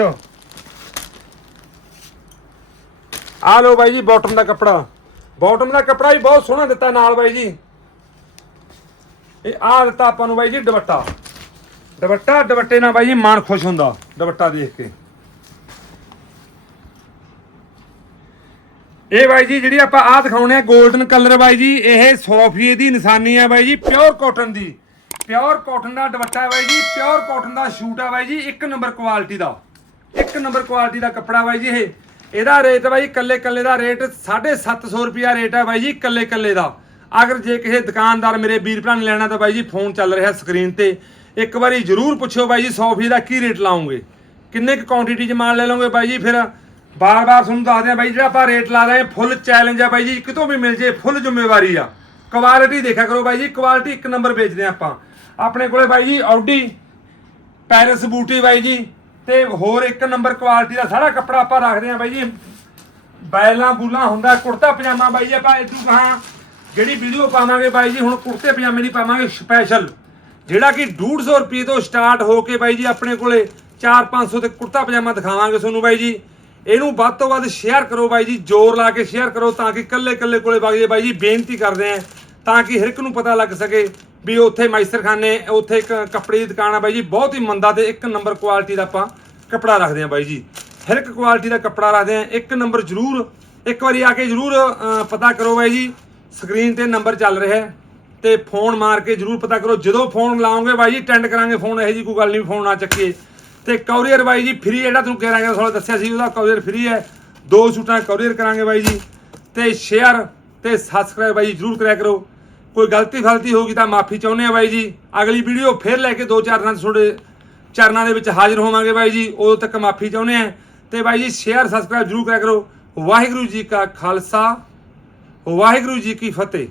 ਆ ਲੋ ਬਾਈ ਜੀ ਬਾਟਮ ਦਾ ਕੱਪੜਾ। ਬਾਟਮ ਦਾ ਕੱਪੜਾ ਵੀ ਬਹੁਤ ਸੋਹਣਾ ਦਿੱਤਾ ਨਾਲ ਬਾਈ ਜੀ। ਇਹ ਆ ਦਿੱਤਾ ਆਪਾਂ ਨੂੰ ਬਾਈ ਜੀ, ਦੁਪੱਟਾ। ਦੁਪੱਟਾ, ਦੁਪੱਟੇ ਨਾਲ ਬਾਈ ਜੀ ਮਨ ਖੁਸ਼ ਹੁੰਦਾ, ਦੁਪੱਟਾ ਦੇਖ ਕੇ। ਇਹ ਬਾਈ ਜੀ ਜਿਹੜੀ ਆਪਾਂ ਆਹ ਦਿਖਾਉਣੇ ਆ 골ਡਨ ਕਲਰ ਬਾਈ ਜੀ, ਇਹ ਸੋਫੀਏ ਦੀ ਨਿਸ਼ਾਨੀ ਆ ਬਾਈ ਜੀ ਪਿਓਰ ਕਾਟਨ ਦੀ। ਪਿਓਰ ਕਾਟਨ ਦਾ ਦੁਪੱਟਾ ਹੈ ਬਾਈ ਜੀ ਪਿਓਰ ਕਾਟਨ ਦਾ ਸ਼ੂਟ ਆ ਬਾਈ ਜੀ, ਇੱਕ ਨੰਬਰ ਕੁਆਲਿਟੀ ਦਾ। ਇੱਕ ਨੰਬਰ ਕੁਆਲਿਟੀ ਦਾ ਕੱਪੜਾ ਬਾਈ ਜੀ ਇਹ। ਇਹਦਾ ਰੇਟ ਬਾਈ ਕੱਲੇ ਕੱਲੇ ਦਾ ਰੇਟ 750 ਰੁਪਿਆ ਰੇਟ ਹੈ ਬਾਈ ਜੀ ਕੱਲੇ ਕੱਲੇ ਦਾ। ਅਗਰ ਜੇ ਕਿਸੇ ਦੁਕਾਨਦਾਰ ਮੇਰੇ ਵੀਰ ਭਰਾ ਨੇ ਲੈਣਾ ਤਾਂ ਬਾਈ ਜੀ ਫੋਨ ਚੱਲ ਰਿਹਾ ਸਕਰੀਨ ਤੇ। ਇੱਕ ਵਾਰੀ ਜਰੂਰ ਪੁੱਛਿਓ ਬਾਈ ਜੀ ਸੋਫੀ ਦਾ ਕੀ ਰੇਟ ਲਾਉਂਗੇ ਕਿੰਨੇ ਕੁ ਕੁਆਂਟੀਟੀ ਚ ਮਾਲ ਲੈ ਲਓਗੇ ਬਾਈ ਜੀ? ਫਿਰ ਬਾਰ-ਬਾਰ ਤੁਹਾਨੂੰ ਦੱਸਦੇ ਆ ਬਾਈ ਜਿਹੜਾ ਆਪਾਂ ਰੇਟ ਲਾ ਰਹੇ ਫੁੱਲ ਚੈਲੰਜ ਆ ਬਾਈ ਜੀ, ਕਿਤੋਂ ਵੀ ਮਿਲ ਜੇ ਫੁੱਲ ਜ਼ਿੰਮੇਵਾਰੀ ਆ। ਕੁਆਲਿਟੀ ਦੇਖਿਆ ਕਰੋ ਬਾਈ ਜੀ ਕੁਆਲਿਟੀ ਇੱਕ ਨੰਬਰ ਵੇਚਦੇ ਆ ਆਪਾਂ। ਆਪਣੇ ਕੋਲੇ ਬਾਈ ਜੀ ਆਡੀ ਪੈਰਿਸ ਬੂਟੀ ਬਾਈ ਜੀ, ਤੇ ਹੋਰ ਇੱਕ ਨੰਬਰ ਕੁਆਲਿਟੀ ਦਾ ਸਾਰਾ ਕੱਪੜਾ ਆਪਾਂ ਰੱਖਦੇ ਆ ਬਾਈ ਜੀ। ਬੈਲਾਂ ਬੂਲਾਂ ਹੁੰਦਾ, ਕੁੜਤਾ ਪਜਾਮਾ ਬਾਈ ਜੀ ਆਪਾਂ ਇਦੋਂ ਕਹਾਂ, ਜਿਹੜੀ ਵੀਡੀਓ ਪਾਵਾਂਗੇ ਬਾਈ ਜੀ, ਹੁਣ ਕੁੜਤੇ ਪਜਾਮੇ ਦੀ ਪਾਵਾਂਗੇ ਸਪੈਸ਼ਲ ਜਿਹੜਾ ਕਿ 150 ਰੁਪਏ ਤੋਂ ਸਟਾਰਟ ਹੋ ਕੇ ਬਾਈ ਜੀ ਆਪਣੇ ਕੋਲੇ 4-500 ਤੇ ਕੁੜਤਾ ਪਜਾਮਾ ਦਿਖਾਵਾਂਗੇ ਤੁਹਾਨੂੰ ਬਾਈ ਜੀ। ਇਹਨੂੰ ਵੱਧ ਤੋਂ ਵੱਧ ਸ਼ੇਅਰ ਕਰੋ ਬਾਈ ਜੀ, ਜ਼ੋਰ ਲਾ ਕੇ ਸ਼ੇਅਰ ਕਰੋ ਤਾਂ ਕਿ ਕੱਲੇ ਕੱਲੇ ਕੋਲੇ ਵਗ ਜੇ ਬਾਈ ਜੀ ਬੇਨਤੀ ਕਰਦੇ ਆਂ ਤਾਂ ਕਿ ਹਰ ਇੱਕ ਨੂੰ ਪਤਾ ਲੱਗ ਸਕੇ ਵੀ ਉੱਥੇ ਮਾਈਸਰਖਾਨੇ ਉੱਥੇ ਇੱਕ ਕੱਪੜੇ ਦੀ ਦੁਕਾਨ ਆ ਬਾਈ ਜੀ, ਬਹੁਤ ਹੀ ਮੰਦਾ ਤੇ ਇੱਕ ਨੰਬਰ ਕੁਆਲਿਟੀ ਦਾ ਆਪਾਂ ਕੱਪੜਾ ਰੱਖਦੇ ਆਂ ਬਾਈ ਜੀ। ਹਰ ਇੱਕ ਕੁਆਲਿਟੀ ਦਾ ਕੱਪੜਾ ਰੱਖਦੇ ਆਂ ਇੱਕ ਨੰਬਰ ਜ਼ਰੂਰ, ਇੱਕ ਵਾਰੀ ਆ ਕੇ ਜ਼ਰੂਰ ਪਤਾ ਕਰੋ ਬਾਈ ਜੀ ਸਕਰੀਨ ਤੇ ਨੰਬਰ ਚੱਲ ਰਿਹਾ ਹੈ। ਤੇ ਫੋਨ ਮਾਰ ਕੇ ਜਰੂਰ ਪਤਾ ਕਰੋ, ਜਦੋਂ ਫੋਨ ਲਾਓਗੇ ਬਾਈ ਜੀ ਟੈਂਡ ਕਰਾਂਗੇ ਫੋਨ, ਇਹੋ ਜੀ ਕੋਈ ਗੱਲ ਨਹੀਂ, ਫੋਨ ਨਾ ਚੱਕੀਏ। ਤੇ ਕੌਰੀਅਰ ਬਾਈ ਜੀ ਫ੍ਰੀ ਜਿਹੜਾ ਤੁਹਾਨੂੰ ਕਹਿ ਰਿਹਾ ਥੋੜਾ ਦੱਸਿਆ ਸੀ ਉਹਦਾ ਕੌਰੀਅਰ ਫ੍ਰੀ ਹੈ। ਦੋ ਸੂਟਾਂ ਕੌਰੀਅਰ ਕਰਾਂਗੇ ਬਾਈ ਜੀ। ਤੇ ਸ਼ੇਅਰ ਤੇ ਸਬਸਕ੍ਰਾਈਬ ਬਾਈ ਜੀ, ਜਰੂਰ ਕਰਿਆ ਕਰੋ। ਕੋਈ ਗਲਤੀ ਫਲਤੀ ਹੋ ਗਈ ਤਾਂ ਮਾਫੀ ਚਾਹੁੰਦੇ ਆ ਬਾਈ ਜੀ। ਅਗਲੀ ਵੀਡੀਓ ਫਿਰ ਲੈ ਕੇ ਦੋ ਚਾਰ ਦਿਨਾਂ 'ਚ ਤੁਹਾਡੇ ਚਰਨਾਂ ਦੇ ਵਿੱਚ ਹਾਜ਼ਰ ਹੋਵਾਂਗੇ ਬਾਈ ਜੀ। ਉਦੋਂ ਤੱਕ ਮਾਫੀ ਚਾਹੁੰਦੇ ਆ। ਤੇ ਬਾਈ ਜੀ ਸ਼ੇਅਰ ਸਬਸਕ੍ਰਾਈਬ ਜਰੂਰ ਕਰਿਆ ਕਰੋ। ਵਾਹਿਗੁਰੂ ਜੀ ਕਾ ਖਾਲਸਾ, ਵਾਹਿਗੁਰੂ ਜੀ ਕੀ ਫਤਿਹ।